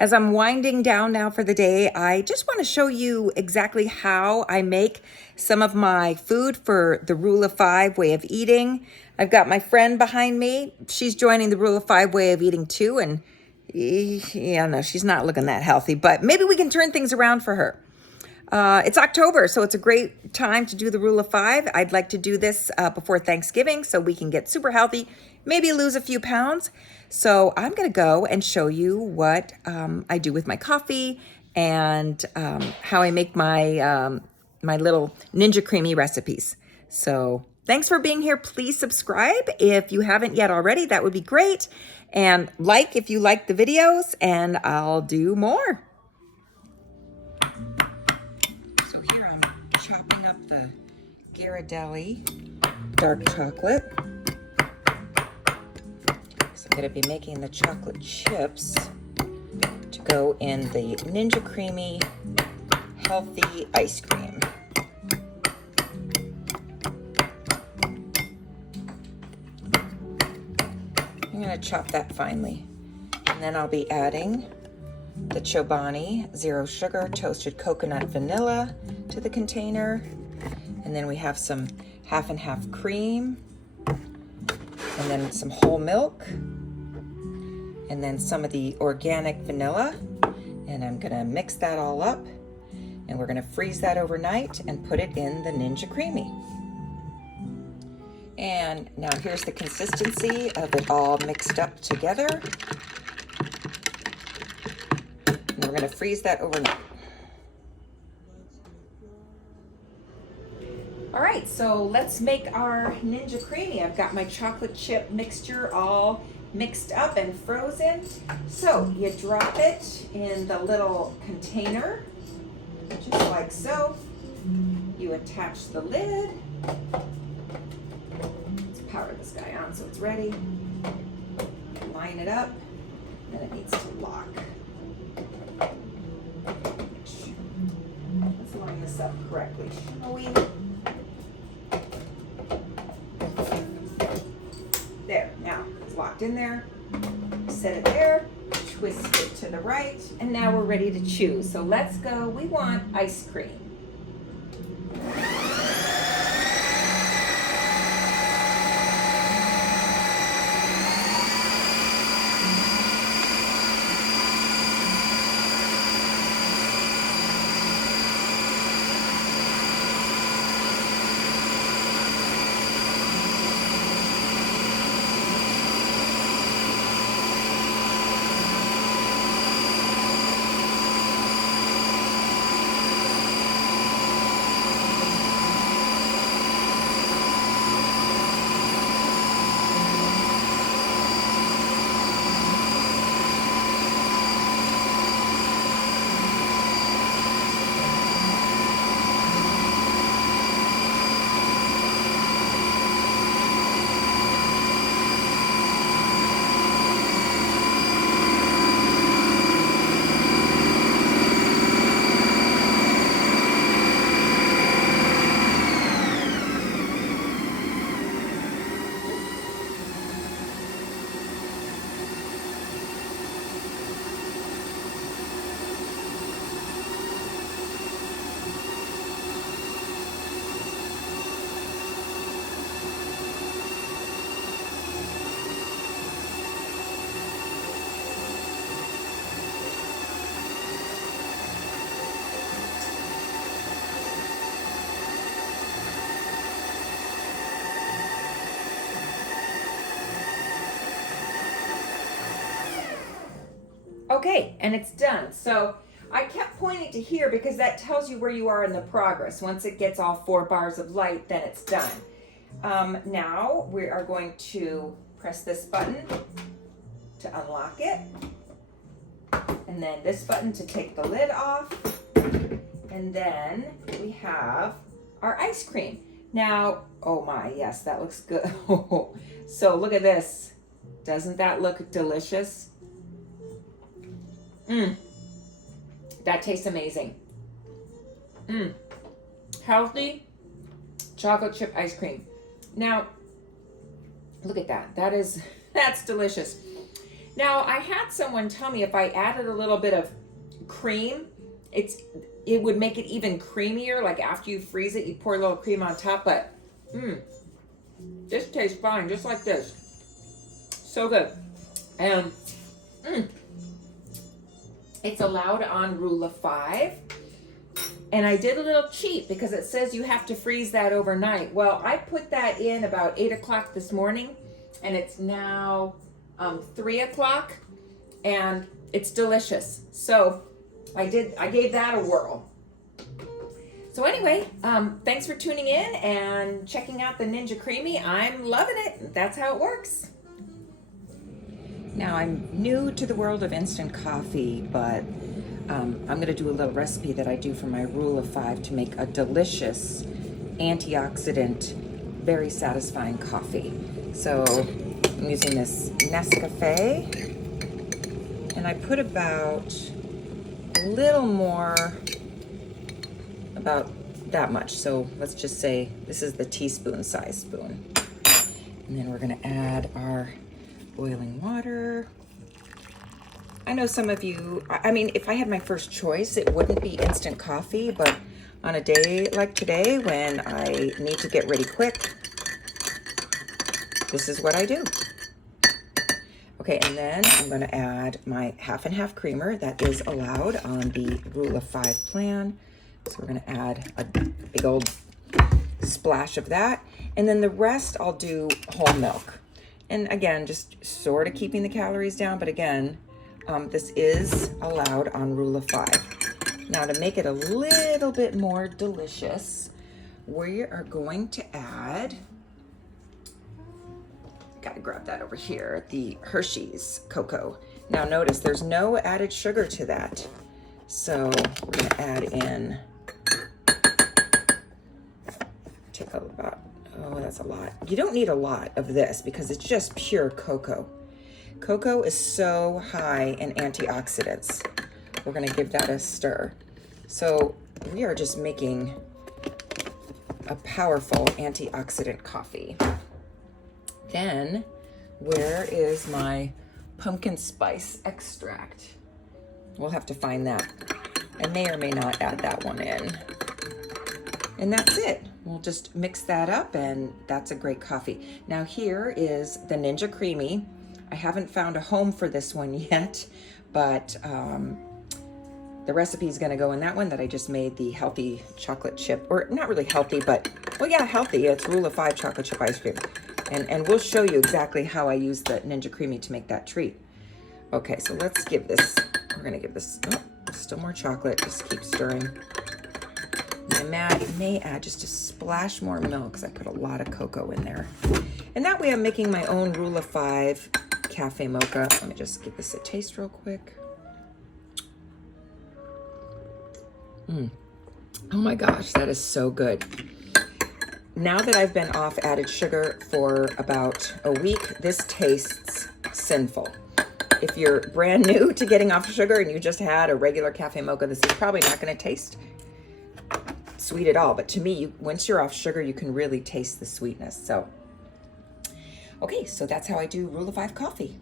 As I'm winding down now for the day, I just want to show you exactly how I make some of my food for the Rule of 5 way of eating. I've got my friend behind me. She's joining the Rule of 5 way of eating too, and yeah, no, she's not looking that healthy, but maybe we can turn things around for her. It's October, so it's a great time to do the Rule of 5. I'd like to do this before Thanksgiving so we can get super healthy, maybe lose a few pounds. So I'm going to go and show you what I do with my coffee and how I make my my little Ninja Creami recipes. So thanks for being here. Please subscribe if you haven't yet already. That would be great. And like if you like the videos, and I'll do more. So here I'm chopping up the Ghirardelli dark chocolate. So I'm going to be making the chocolate chips to go in the Ninja Creami healthy ice cream. I'm going to chop that finely. And then I'll be adding the Chobani Zero Sugar Toasted Coconut Vanilla to the container. And then we have some half and half cream. And then some whole milk. And then some of the organic vanilla. And I'm going to mix that all up. And we're going to freeze that overnight and put it in the Ninja Creami. And now here's the consistency of it all mixed up together. And we're going to freeze that overnight. All right, so let's make our Ninja Creami. I've got my chocolate chip mixture all mixed up and frozen. So you drop it in the little container, just like so. You attach the lid. Let's power this guy on so it's ready. Line it up, then it needs to lock. Let's line this up correctly, shall we? There, now it's locked in there. Set it there, twist it to the right, and now we're ready to choose. So let's go. We want ice cream. Okay, and it's done. So I kept pointing to here because that tells you where you are in the progress. Once it gets all 4 bars of light, then it's done. Now we are going to press this button to unlock it. And then this button to take the lid off. And then we have our ice cream. Now, oh my, yes, that looks good. So look at this. Doesn't that look delicious? That tastes amazing. Healthy chocolate chip ice cream. Now, look at that. That's delicious. Now, I had someone tell me if I added a little bit of cream, it would make it even creamier. Like after you freeze it, you pour a little cream on top, but this tastes fine, just like this. So good. And it's allowed on Rule of 5. And I did a little cheat because it says you have to freeze that overnight. Well, I put that in about 8 o'clock this morning, and it's now 3 o'clock, and it's delicious. So I gave that a whirl. So anyway, thanks for tuning in and checking out the Ninja Creami. I'm loving it. That's how it works. Now, I'm new to the world of instant coffee, but I'm going to do a little recipe that I do for my Rule of 5 to make a delicious, antioxidant, very satisfying coffee. So I'm using this Nescafe, and I put about a little more, about that much. So let's just say this is the teaspoon size spoon. And then we're going to add our boiling water. I know some of you, I mean, if I had my first choice, it wouldn't be instant coffee, but on a day like today when I need to get ready quick, this is what I do. Okay, and then I'm going to add my half and half creamer that is allowed on the Rule of 5 plan. So we're going to add a big old splash of that. And then the rest I'll do whole milk. And again, just sort of keeping the calories down, but again, this is allowed on Rule of 5. Now, to make it a little bit more delicious, we are going to add, gotta grab that over here, the Hershey's cocoa. Now notice there's no added sugar to that. So we're gonna add in, take about, oh, that's a lot. You don't need a lot of this because it's just pure cocoa. Cocoa is so high in antioxidants. We're gonna give that a stir. So we are just making a powerful antioxidant coffee. Then, where is my pumpkin spice extract? We'll have to find that. I may or may not add that one in. And that's it. We'll just mix that up, and that's a great coffee. Now here is the Ninja Creami. I haven't found a home for this one yet, but the recipe is going to go in that one that I just made, the healthy chocolate chip, or not really healthy, but, well, yeah, healthy. It's Rule of 5 chocolate chip ice cream. And we'll show you exactly how I use the Ninja Creami to make that treat. Okay, so let's give this, we're going to give this, oh, still more chocolate. Just keep stirring. And I may add just a splash more milk because I put a lot of cocoa in there. And that way I'm making my own Rule of 5 cafe mocha. Let me just give this a taste real quick. Oh my gosh, that is so good. Now that I've been off added sugar for about a week, this tastes sinful. If you're brand new to getting off sugar and you just had a regular cafe mocha, this is probably not going to taste sweet at all. But to me, once you're off sugar, you can really taste the sweetness. So, okay, so that's how I do Rule of 5 coffee.